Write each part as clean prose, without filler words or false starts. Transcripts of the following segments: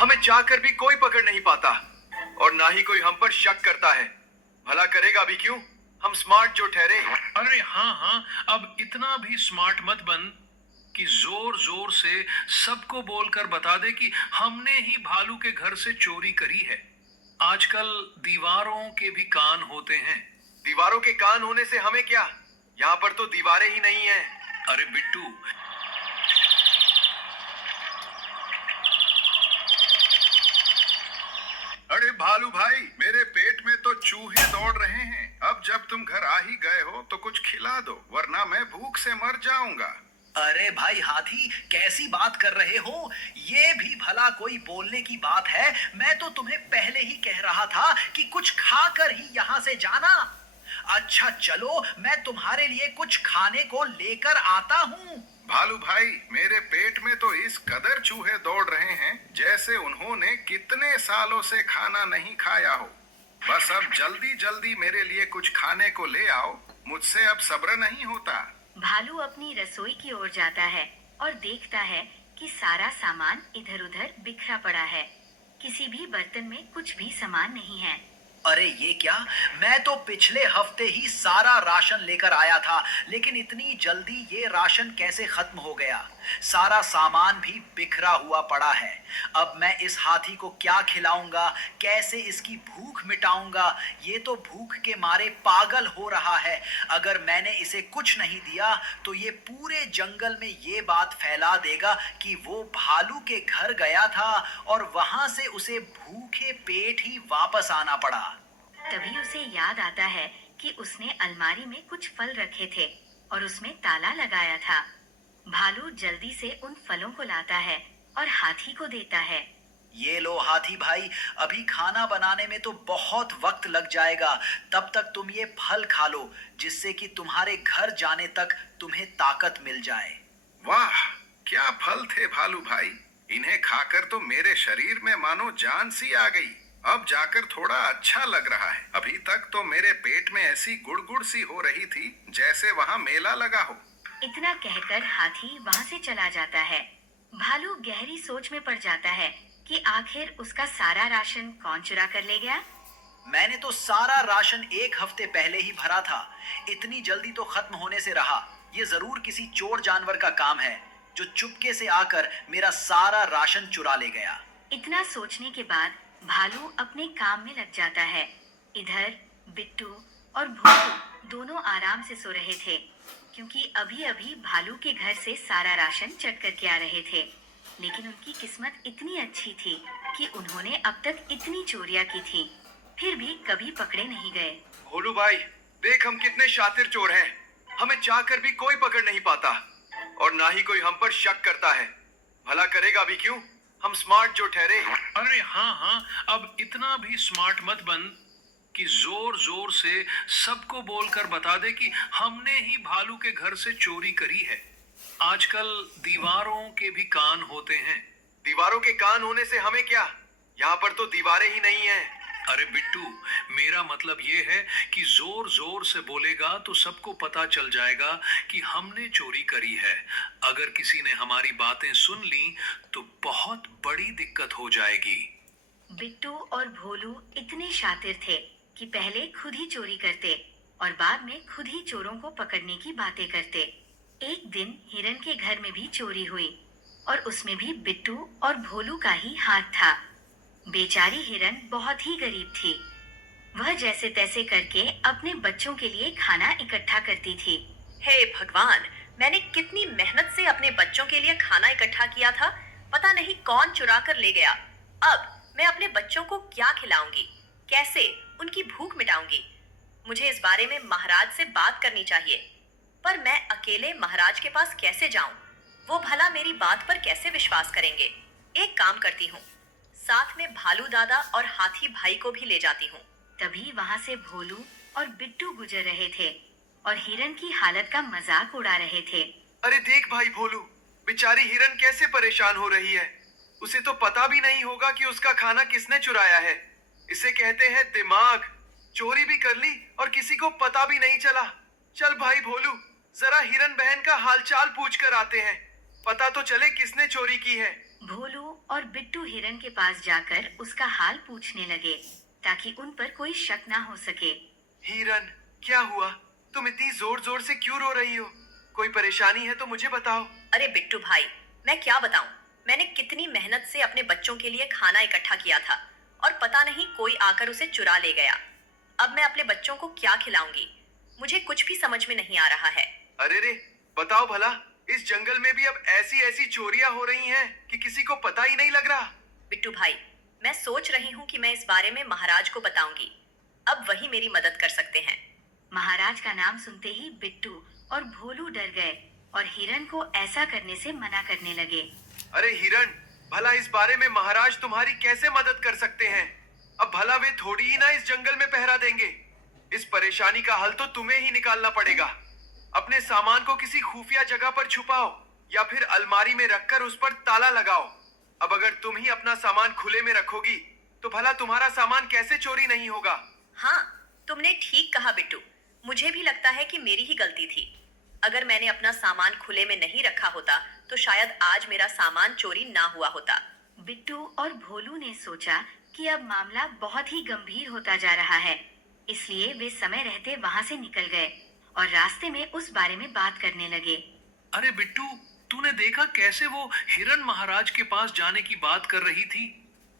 हमें चाहकर भी कोई पकड़ नहीं पाता और ना ही कोई हम पर शक करता है। भला करेगा भी क्यों? हम स्मार्ट जो ठहरे। अरे हाँ हाँ, अब इतना भी स्मार्ट मत बन कि जोर जोर से सबको बोलकर बता दे कि हमने ही भालू के घर से चोरी करी है। आजकल दीवारों के भी कान होते हैं। दीवारों के कान होने से हमें क्या? यहाँ पर तो दीवारें ही नहीं है। अरे बिट्टू, अरे भालू भाई, मेरे पेट में तो चूहे दौड़ रहे हैं। अब जब तुम घर आ ही गए हो तो कुछ खिला दो, वरना मैं भूख से मर जाऊंगा। अरे भाई हाथी, कैसी बात कर रहे हो? ये भी भला कोई बोलने की बात है? मैं तो तुम्हें पहले ही कह रहा था कि कुछ खाकर ही यहाँ से जाना। अच्छा चलो, मैं तुम्हारे लिए कुछ खाने को लेकर आता हूँ। भालू भाई, मेरे पेट में तो इस कदर चूहे दौड़ रहे हैं जैसे उन्होंने कितने सालों से खाना नहीं खाया हो। बस अब जल्दी जल्दी मेरे लिए कुछ खाने को ले आओ, मुझसे अब सब्र नहीं होता। भालू अपनी रसोई की ओर जाता है और देखता है कि सारा सामान इधर उधर बिखरा पड़ा है। किसी भी बर्तन में कुछ भी सामान नहीं है। अरे ये क्या? मैं तो पिछले हफ्ते ही सारा राशन लेकर आया था, लेकिन इतनी जल्दी ये राशन कैसे खत्म हो गया? सारा सामान भी बिखरा हुआ पड़ा है। अब मैं इस हाथी को क्या खिलाऊंगा? कैसे इसकी भूख मिटाऊंगा? ये तो भूख के मारे पागल हो रहा है। अगर मैंने इसे कुछ नहीं दिया तो ये पूरे जंगल में ये बात फैला देगा कि वो भालू के घर गया था और वहां से उसे भूखे पेट ही वापस आना पड़ा। तभी उसे याद आता है कि उसने अलमारी में कुछ फल रखे थे और उसमें ताला लगाया था। भालू जल्दी से उन फलों को लाता है और हाथी को देता है। ये लो हाथी भाई, अभी खाना बनाने में तो बहुत वक्त लग जाएगा। तब तक तुम ये फल खा लो, जिससे कि तुम्हारे घर जाने तक तुम्हें ताकत मिल जाए। वाह, क्या फल थे भालू भाई! इन्हें खाकर तो मेरे शरीर में मानो जान सी आ गई। अब जाकर थोड़ा अच्छा लग रहा है। अभी तक तो मेरे पेट में ऐसी गुड़गुड़ सी हो रही थी जैसे वहां मेला लगा हो। इतना कहकर हाथी वहां से चला जाता है। भालू गहरी सोच में पड़ जाता है कि आखिर उसका सारा राशन कौन चुरा कर ले गया। मैंने तो सारा राशन एक हफ्ते पहले ही भरा था। इतनी जल्दी तो खत्म होने से रहा। ये जरूर किसी चोर जानवर का काम है जो चुपके से आकर मेरा सारा राशन चुरा ले गया। इतना सोचने के बाद भालू अपने काम में लग जाता है। इधर बिट्टू और भोलू दोनों आराम से सो रहे थे, क्योंकि अभी अभी भालू के घर से सारा राशन चट करके आ रहे थे। लेकिन उनकी किस्मत इतनी अच्छी थी कि उन्होंने अब तक इतनी चोरियां की थी, फिर भी कभी पकड़े नहीं गए। भोलू भाई, देख हम कितने शातिर चोर हैं। हमें चाहकर भी कोई पकड़ नहीं पाता और ना ही कोई हम पर शक करता है। भला करेगा भी क्यों? हम स्मार्ट जो ठहरे। अरे हाँ हाँ, अब इतना भी स्मार्ट मत बन कि जोर जोर से सबको बोलकर बता दे कि हमने ही भालू के घर से चोरी करी है। आजकल दीवारों के भी कान होते हैं। दीवारों के कान होने से हमें क्या? यहाँ पर तो दीवारें ही नहीं है। अरे बिट्टू, मेरा मतलब ये है कि जोर जोर से बोलेगा तो सबको पता चल जाएगा कि हमने चोरी करी है। अगर किसी ने हमारी बातें सुन ली तो बहुत बड़ी दिक्कत हो जाएगी। बिट्टू और भोलू इतने शातिर थे कि पहले खुद ही चोरी करते और बाद में खुद ही चोरों को पकड़ने की बातें करते। एक दिन हिरन के घर में भी चोरी हुई और उसमें भी बिट्टू और भोलू का ही हाथ था। बेचारी हिरन बहुत ही गरीब थी। वह जैसे तैसे करके अपने बच्चों के लिए खाना इकट्ठा करती थी। हे भगवान, मैंने कितनी मेहनत से अपने बच्चों के लिए खाना इकट्ठा किया था, पता नहीं कौन चुरा कर ले गया। अब मैं अपने बच्चों को क्या खिलाऊंगी, कैसे उनकी भूख मिटाऊंगी? मुझे इस बारे में महाराज से बात करनी चाहिए, पर मैं अकेले महाराज के पास कैसे जाऊं? वो भला मेरी बात पर कैसे विश्वास करेंगे? एक काम करती हूँ, साथ में भालू दादा और हाथी भाई को भी ले जाती हूँ। तभी वहां से भोलू और बिट्टू गुजर रहे थे और हिरन की हालत का मजाक उड़ा रहे थे। अरे देख भाई भोलू, बेचारी हिरन कैसे परेशान हो रही है। उसे तो पता भी नहीं होगा कि उसका खाना किसने चुराया है। इसे कहते हैं दिमाग। चोरी भी कर ली और किसी को पता भी नहीं चला। चल भाई भोलू, जरा हिरन बहन का हालचाल पूछ कर आते हैं, पता तो चले किसने चोरी की है। भोलू और बिट्टू हिरन के पास जाकर उसका हाल पूछने लगे ताकि उन पर कोई शक ना हो सके। हिरन, क्या हुआ? तुम इतनी जोर जोर से क्यों रो रही हो? कोई परेशानी है तो मुझे बताओ। अरे बिट्टू भाई, मैं क्या बताऊं। मैंने कितनी मेहनत से अपने बच्चों के लिए खाना इकट्ठा किया था और पता नहीं कोई आकर उसे चुरा ले गया। अब मैं अपने बच्चों को क्या खिलाऊंगी? मुझे कुछ भी समझ में नहीं आ रहा है। अरे रे, बताओ भला, इस जंगल में भी अब ऐसी ऐसी चोरियां हो रही हैं कि किसी को पता ही नहीं लग रहा। बिट्टू भाई, मैं सोच रही हूँ कि मैं इस बारे में महाराज को बताऊंगी। अब वही मेरी मदद कर सकते हैं। महाराज का नाम सुनते ही बिट्टू और भोलू डर गए और हिरन को ऐसा करने से मना करने लगे। अरे हिरन, भला इस बारे में महाराज तुम्हारी कैसे मदद कर सकते हैं? अब भला वे थोड़ी ही ना इस जंगल में पहरा देंगे। इस परेशानी का हल तो तुम्हें ही निकालना पड़ेगा। अपने सामान को किसी खुफिया जगह पर छुपाओ या फिर अलमारी में रखकर उस पर ताला लगाओ। अब अगर तुम ही अपना सामान खुले में रखोगी तो भला तुम्हारा सामान कैसे चोरी नहीं होगा? हाँ, तुमने ठीक कहा बिट्टू। मुझे भी लगता है कि मेरी ही गलती थी। अगर मैंने अपना सामान खुले में नहीं रखा होता तो शायद आज मेरा सामान चोरी ना हुआ होता। बिट्टू और भोलू ने सोचा कि अब मामला बहुत ही गंभीर होता जा रहा है, इसलिए वे समय रहते वहां से निकल गए और रास्ते में उस बारे में बात करने लगे। अरे बिट्टू, तूने देखा कैसे वो हिरन महाराज के पास जाने की बात कर रही थी?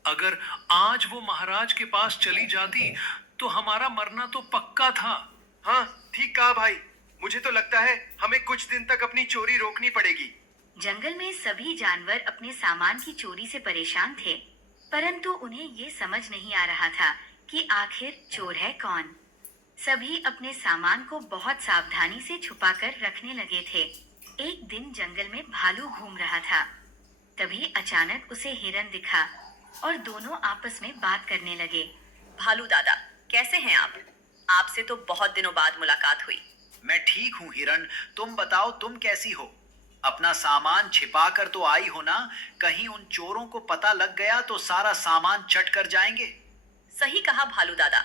अगर आज वो महाराज के पास चली जाती तो हमारा मरना तो पक्का था। हाँ, ठीक कहा भाई। मुझे तो लगता है हमें कुछ दिन तक अपनी चोरी रोकनी पड़ेगी। जंगल में सभी जानवर अपने सामान की चोरी से परेशान थे, परंतु उन्हें ये समझ नहीं आ रहा था कि आखिर चोर है कौन। सभी अपने सामान को बहुत सावधानी से छुपाकर रखने लगे थे। एक दिन जंगल में भालू घूम रहा था। तभी अचानक उसे हिरन दिखा और दोनों आपस में बात करने लगे। भालू दादा, कैसे हैं आप? आपसे तो बहुत दिनों बाद मुलाकात हुई। मैं ठीक हूँ हिरन, तुम बताओ तुम कैसी हो? अपना सामान छिपा कर तो आई हो ना? कहीं उन चोरों को पता लग गया तो सारा सामान चट कर जाएंगे। सही कहा भालू दादा।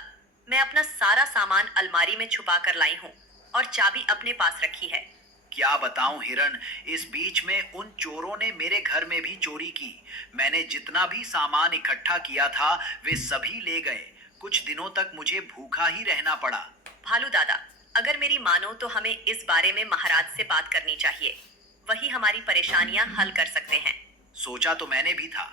मैं अपना सारा सामान अलमारी में छुपा कर लाई हूँ और चाबी अपने पास रखी है। क्या बताऊं हिरन, इस बीच में उन चोरों ने मेरे घर में भी चोरी की। मैंने जितना भी सामान इकट्ठा किया था वे सभी ले गए। कुछ दिनों तक मुझे भूखा ही रहना पड़ा। भालू दादा, अगर मेरी मानो तो हमें इस बारे में महाराज से बात करनी चाहिए। वही हमारी परेशानियां हल कर सकते हैं। सोचा तो मैंने भी था,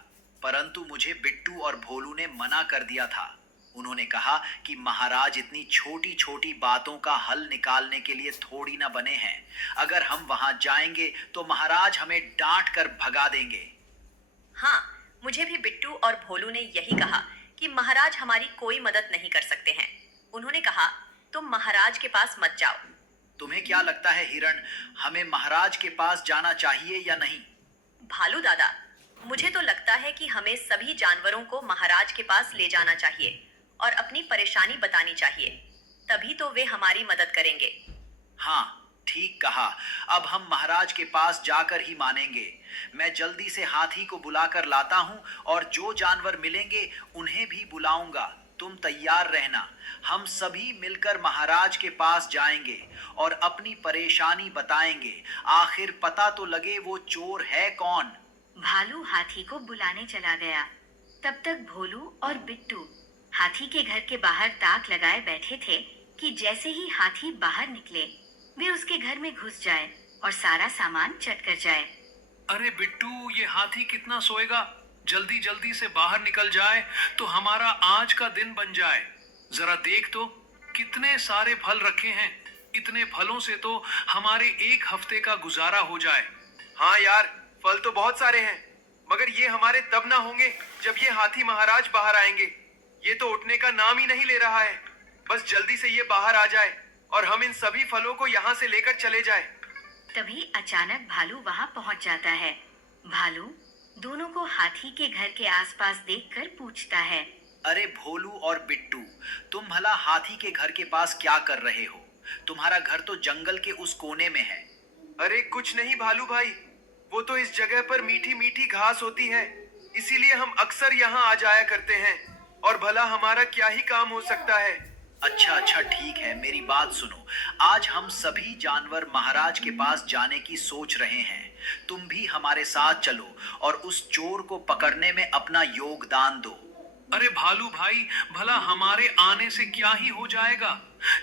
परंतु मुझे बिट्टू और भोलू ने मना कर दिया था। उन्होंने कहा कि महाराज इतनी छोटी छोटी बातों का हल निकालने के लिए थोड़ी ना बने हैं। अगर हम वहां जाएंगे तो महाराज हमें डांट कर भगा देंगे। हाँ, मुझे भी बिट्टू और भोलू ने यही कहा कि महाराज हमारी कोई मदद नहीं कर सकते हैं। उन्होंने कहा, तुम महाराज के पास मत जाओ। तुम्हें क्या लगता है हिरन, हमें महाराज के पास जाना चाहिए या नहीं? भालू दादा, मुझे तो लगता है कि हमें सभी जानवरों को महाराज के पास ले जाना चाहिए और अपनी परेशानी बतानी चाहिए। तभी तो वे हमारी मदद करेंगे। हाँ, ठीक कहा। अब हम महाराज के पास जाकर ही मानेंगे। मैं जल्दी से हाथी को बुलाकर लाता हूँ और जो जानवर मिलेंगे उन्हें भी बुलाऊंगा। तुम तैयार रहना। हम सभी मिलकर महाराज के पास जाएंगे और अपनी परेशानी बताएंगे। आखिर पता तो लगे वो चोर है कौन। भालू हाथी को बुलाने चला गया। तब तक भोलू और बिट्टू हाथी के घर के बाहर ताक लगाए बैठे थे कि जैसे ही हाथी बाहर निकले वे उसके घर में घुस जाए और सारा सामान चट कर जाए। अरे बिट्टू, ये हाथी कितना सोएगा? जल्दी जल्दी से बाहर निकल जाए तो हमारा आज का दिन बन जाए। जरा देख तो कितने सारे फल रखे हैं। इतने फलों से तो हमारे एक हफ्ते का गुजारा हो जाए। हाँ यार, फल तो बहुत सारे हैं, मगर ये हमारे तब ना होंगे जब ये हाथी महाराज बाहर आएंगे। ये तो उठने का नाम ही नहीं ले रहा है। बस जल्दी से ये बाहर आ जाए और हम इन सभी फलों को यहाँ से लेकर चले जाए। तभी अचानक भालू वहां पहुंच जाता है। भालू दोनों को हाथी के घर के आसपास देखकर पूछता है, अरे भोलू और बिट्टू, तुम भला हाथी के घर के पास क्या कर रहे हो? तुम्हारा घर तो जंगल के उस कोने में है। अरे कुछ नहीं भालू भाई, वो तो इस जगह पर मीठी मीठी घास होती है, इसीलिए हम अक्सर यहाँ आ जाया करते हैं। और भला हमारा क्या ही काम हो सकता है? अच्छा अच्छा ठीक है, मेरी बात सुनो। आज हम सभी जानवर महाराज के पास जाने की सोच रहे हैं। तुम भी हमारे साथ चलो और उस चोर को पकड़ने में अपना योगदान दो। अरे भालू भाई, भला हमारे आने से क्या ही हो जाएगा?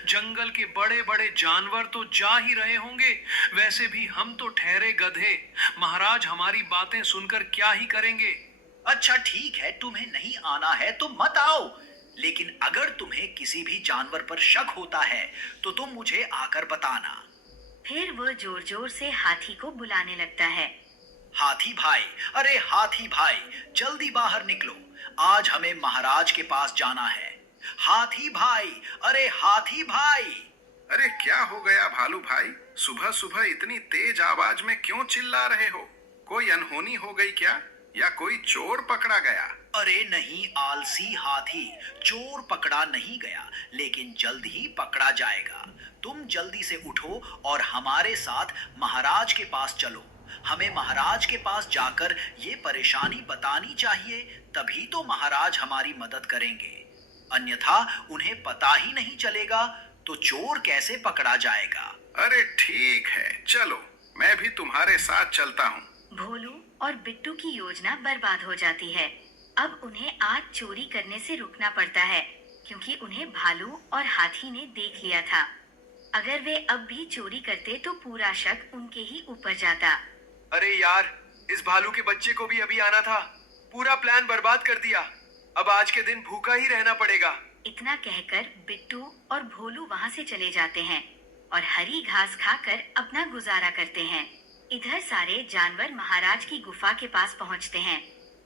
जंगल के बड़े बड़े जानवर तो जा ही रहे होंगे। वैसे भी हम तो ठहरे गधे। महाराज हमारी बातें सुनकर क्या ही करेंगे? अच्छा ठीक है, तुम्हें नहीं आना है तो मत आओ, लेकिन अगर तुम्हें किसी भी जानवर पर शक होता है तो तुम मुझे आकर बताना। फिर वो जोर जोर से हाथी को बुलाने लगता है। हाथी भाई, अरे हाथी भाई, जल्दी बाहर निकलो, आज हमें महाराज के पास जाना है। हाथी भाई, अरे हाथी भाई। अरे क्या हो गया भालू भाई? सुबह सुबह इतनी तेज आवाज में क्यों चिल्ला रहे हो? कोई अनहोनी हो गई क्या, या कोई चोर पकड़ा गया? अरे नहीं आलसी हाथी, चोर पकड़ा नहीं गया, लेकिन जल्द ही पकड़ा जाएगा। तुम जल्दी से उठो और हमारे साथ महाराज के पास चलो। हमें महाराज के पास जाकर ये परेशानी बतानी चाहिए, तभी तो महाराज हमारी मदद करेंगे। अन्यथा उन्हें पता ही नहीं चलेगा तो चोर कैसे पकड़ा जाएगा। अरे ठीक है, चलो मैं भी तुम्हारे साथ चलता हूँ। भोलू और बिट्टू की योजना बर्बाद हो जाती है। अब उन्हें आज चोरी करने से रुकना पड़ता है, क्योंकि उन्हें भालू और हाथी ने देख लिया था। अगर वे अब भी चोरी करते तो पूरा शक उनके ही ऊपर जाता। अरे यार, इस भालू के बच्चे को भी अभी आना था। पूरा प्लान बर्बाद कर दिया। अब आज के दिन भूखा ही रहना पड़ेगा। इतना कहकर बिट्टू और भोलू वहां से चले जाते हैं और हरी घास खाकर अपना गुजारा करते हैं। इधर सारे जानवर महाराज की गुफा के पास पहुंचते हैं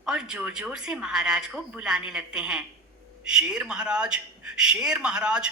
और जोर जोर से महाराज को बुलाने लगते हैं। शेर महाराज, शेर महाराज,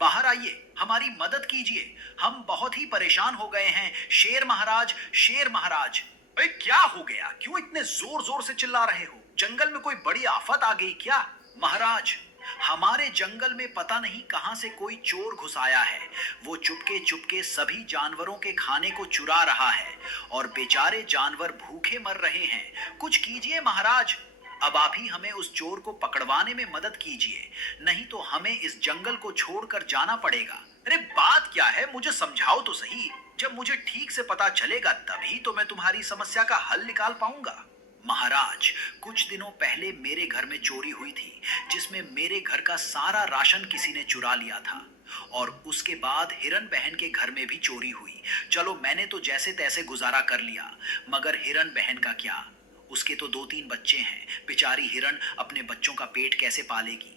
बाहर आइए, हमारी मदद कीजिए, हम बहुत ही परेशान हो गए हैं। शेर महाराज, शेर महाराज। अरे क्या हो गया, क्यों इतने जोर जोर से चिल्ला रहे हो? जंगल में कोई बड़ी आफत आ गई क्या? महाराज, हमारे जंगल में पता नहीं कहां से कोई चोर घुस आया है। वो चुपके चुपके सभी जानवरों के खाने को चुरा रहा है और बेचारे जानवर भूखे मर रहे हैं। कुछ कीजिए महाराज, अब आप ही हमें उस चोर को पकड़वाने में मदद कीजिए, नहीं तो हमें इस जंगल को छोड़कर जाना पड़ेगा। अरे बात क्या है, मुझे समझाओ तो सही। जब मुझे ठीक से पता चलेगा तभी तो मैं तुम्हारी समस्या का हल निकाल पाऊंगा। महाराज, कुछ दिनों पहले मेरे घर में चोरी हुई थी, जिसमें मेरे घर का सारा राशन किसी ने चुरा लिया था। और उसके बाद हिरन बहन के घर में भी चोरी हुई। चलो मैंने तो जैसे तैसे गुजारा कर लिया, मगर हिरन बहन का क्या? उसके तो 2-3 बच्चे हैं। बेचारी हिरन अपने बच्चों का पेट कैसे पालेगी?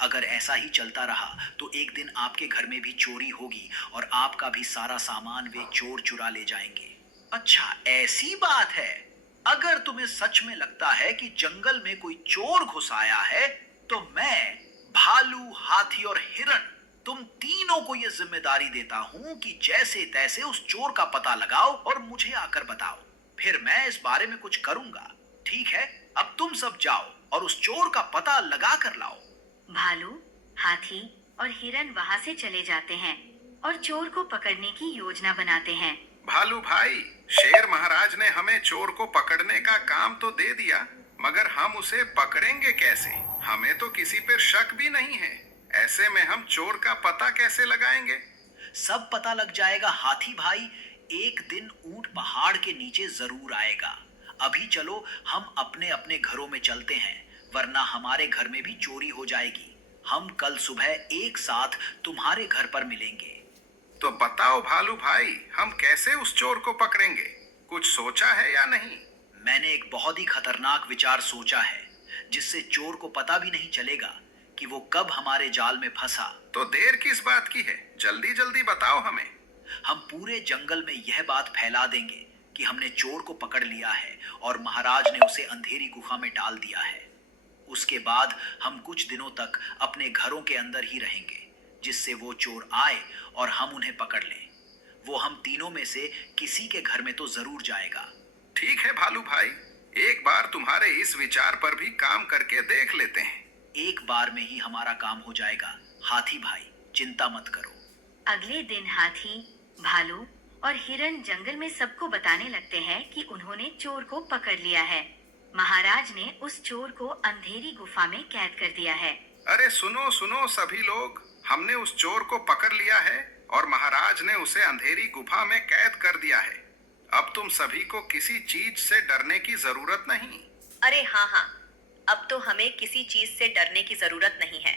अगर ऐसा ही चलता रहा तो एक दिन आपके घर में भी चोरी होगी और आपका भी सारा सामान वे चोर चुरा ले जाएंगे। अच्छा ऐसी बात है। अगर तुम्हें सच में लगता है कि जंगल में कोई चोर घुस आया है तो मैं, भालू, हाथी और हिरन, तुम तीनों को यह जिम्मेदारी देता हूं कि जैसे तैसे उस चोर का पता लगाओ और मुझे आकर बताओ। फिर मैं इस बारे में कुछ करूंगा। ठीक है, अब तुम सब जाओ और उस चोर का पता लगा कर लाओ। भालू, हाथी और हिरन वहां से चले जाते हैं और चोर को पकड़ने की योजना बनाते हैं। भालू भाई, शेर महाराज ने हमें चोर को पकड़ने का काम तो दे दिया, मगर हम उसे पकड़ेंगे कैसे? हमें तो किसी पर शक भी नहीं है। ऐसे में हम चोर का पता कैसे लगाएंगे? सब पता लग जाएगा हाथी भाई। एक दिन ऊंट पहाड़ के नीचे जरूर आएगा। अभी चलो हम अपने अपने घरों में चलते हैं, वरना हमारे घर में भी चोरी हो जाएगी। हम कल सुबह एक साथ तुम्हारे घर पर मिलेंगे। तो बताओ भालू भाई, हम कैसे उस चोर को पकड़ेंगे? कुछ सोचा है या नहीं? मैंने एक बहुत ही खतरनाक विचार सोचा है, जिससे चोर को पता भी नहीं चलेगा कि वो कब हमारे जाल में फंसा। तो देर किस बात की है, जल्दी जल्दी बताओ हमें। हम पूरे जंगल में यह बात फैला देंगे कि हमने चोर को पकड़ लिया है और महाराज ने उसे अंधेरी गुफा में डाल दिया है। उसके बाद हम कुछ दिनों तक अपने घरों के अंदर ही रहेंगे, जिससे वो चोर आए और हम उन्हें पकड़ लें। वो हम तीनों में से किसी के घर में तो जरूर जाएगा। ठीक है भालू भाई, एक बार तुम्हारे इस विचार पर भी काम करके देख लेते हैं। एक बार में ही हमारा काम हो जाएगा हाथी भाई, चिंता मत करो। अगले दिन हाथी, भालू और हिरन जंगल में सबको बताने लगते हैं कि उन्होंने चोर को पकड़ लिया है। महाराज ने उस चोर को अंधेरी गुफा में कैद कर दिया है। अरे सुनो सुनो सभी लोग, हमने उस चोर को पकड़ लिया है और महाराज ने उसे अंधेरी गुफा में कैद कर दिया है। अब तुम सभी को किसी चीज से डरने की जरूरत नहीं। अरे हाँ हाँ, अब तो हमें किसी चीज से डरने की जरूरत नहीं है।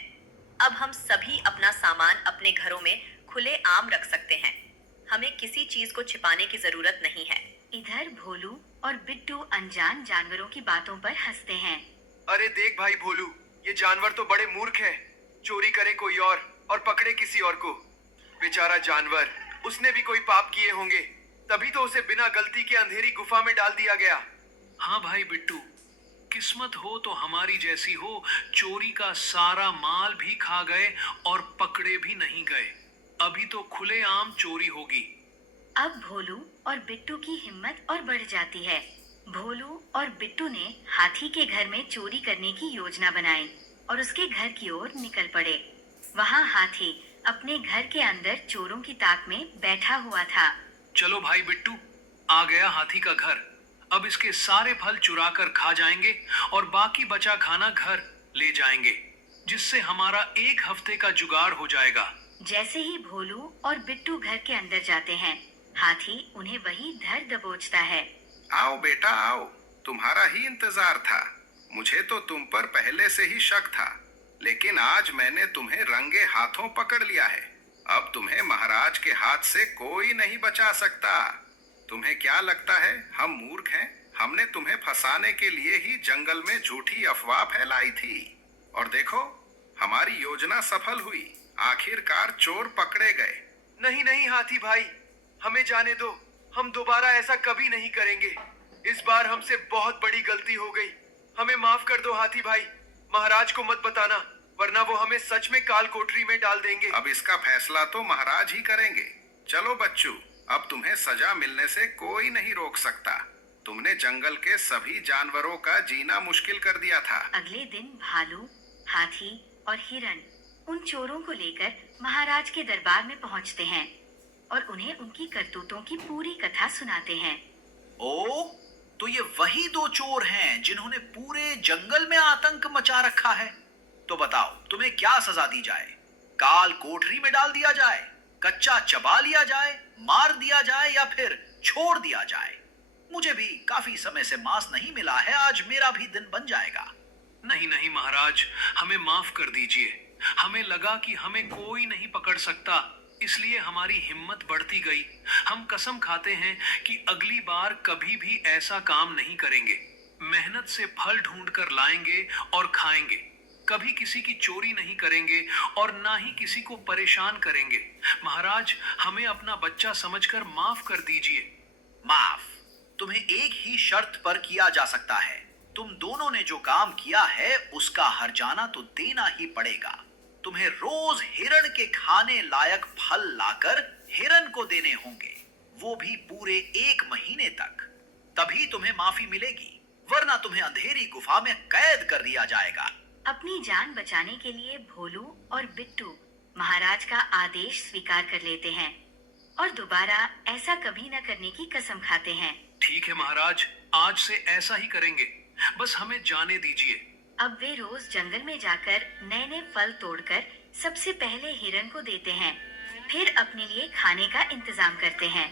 अब हम सभी अपना सामान अपने घरों में खुले आम रख सकते हैं। हमें किसी चीज को छिपाने की जरूरत नहीं है। इधर भोलू और बिट्टू अनजान जानवरों की बातों पर हंसते हैं। अरे देख भाई भोलू, ये जानवर तो बड़े मूर्ख है। चोरी करे कोई और पकड़े किसी और को। बेचारा जानवर, उसने भी कोई पाप किए होंगे, तभी तो उसे बिना गलती के अंधेरी गुफा में डाल दिया गया। हाँ भाई बिट्टू, किस्मत हो तो हमारी जैसी हो, चोरी का सारा माल भी खा गए और पकड़े भी नहीं गए। अभी तो खुलेआम चोरी होगी। अब भोलू और बिट्टू की हिम्मत और बढ़ जाती है। भोलू और बिट्टू ने हाथी के घर में चोरी करने की योजना बनाई और उसके घर की ओर निकल पड़े। वहाँ हाथी अपने घर के अंदर चोरों की ताक में बैठा हुआ था। चलो भाई बिट्टू, आ गया हाथी का घर। अब इसके सारे फल चुरा कर खा जाएंगे और बाकी बचा खाना घर ले जाएंगे, जिससे हमारा एक हफ्ते का जुगाड़ हो जाएगा। जैसे ही भोलू और बिट्टू घर के अंदर जाते हैं, हाथी उन्हें वहीं धर दबोचता है। आओ बेटा आओ, तुम्हारा ही इंतजार था। मुझे तो तुम पर पहले से ही शक था, लेकिन आज मैंने तुम्हें रंगे हाथों पकड़ लिया है। अब तुम्हें महाराज के हाथ से कोई नहीं बचा सकता। तुम्हें क्या लगता है हम मूर्ख हैं? हमने तुम्हें फंसाने के लिए ही जंगल में झूठी अफवाह फैलाई थी, और देखो हमारी योजना सफल हुई। आखिरकार चोर पकड़े गए। नहीं नहीं हाथी भाई, हमें जाने दो। हम दोबारा ऐसा कभी नहीं करेंगे। इस बार हमसे बहुत बड़ी गलती हो गई। हमें माफ कर दो हाथी भाई। महाराज को मत बताना, वरना वो हमें सच में काल कोठरी में डाल देंगे। अब इसका फैसला तो महाराज ही करेंगे। चलो बच्चों, अब तुम्हें सजा मिलने से कोई नहीं रोक सकता। तुमने जंगल के सभी जानवरों का जीना मुश्किल कर दिया था। अगले दिन भालू, हाथी और हिरण उन चोरों को लेकर महाराज के दरबार में पहुंचते हैं और उन्हें उनकी करतूतों की पूरी कथा सुनाते हैं। ओ, तो ये वही दो चोर हैं जिन्होंने पूरे जंगल में आतंक मचा रखा है। तो बताओ, तुम्हें क्या सजा दी जाए? काल कोठरी में डाल दिया जाए, कच्चा चबा लिया जाए, मार दिया जाए या फिर छोड़ दिया जाए? मुझे भी काफी समय से मांस नहीं मिला है, आज मेरा भी दिन बन जाएगा। नहीं नहीं महाराज, हमें माफ कर दीजिए। हमें लगा कि हमें कोई नहीं पकड़ सकता, इसलिए हमारी हिम्मत बढ़ती गई। हम कसम खाते हैं कि अगली बार कभी भी ऐसा काम नहीं करेंगे। मेहनत से फल ढूंढ कर लाएंगे और खाएंगे। कभी किसी की चोरी नहीं करेंगे और ना ही किसी को परेशान करेंगे। महाराज, हमें अपना बच्चा समझकर माफ कर दीजिए। माफ तुम्हें एक ही शर्त पर किया जा सकता है। तुम दोनों ने जो काम किया है उसका हर्जाना तो देना ही पड़ेगा। तुम्हें रोज हिरण के खाने लायक फल लाकर हिरण को देने होंगे, वो भी पूरे 1 महीने तक। तभी तुम्हें माफी मिलेगी, वरना तुम्हें अंधेरी गुफा में कैद कर दिया जाएगा। अपनी जान बचाने के लिए भोलू और बिट्टू महाराज का आदेश स्वीकार कर लेते हैं और दोबारा ऐसा कभी न करने की कसम खाते हैं। ठीक है महाराज, आज से ऐसा ही करेंगे। बस हमें जाने दीजिए। अब वे रोज जंगल में जाकर नए नए फल तोड़कर सबसे पहले हिरण को देते हैं, फिर अपने लिए खाने का इंतजाम करते हैं।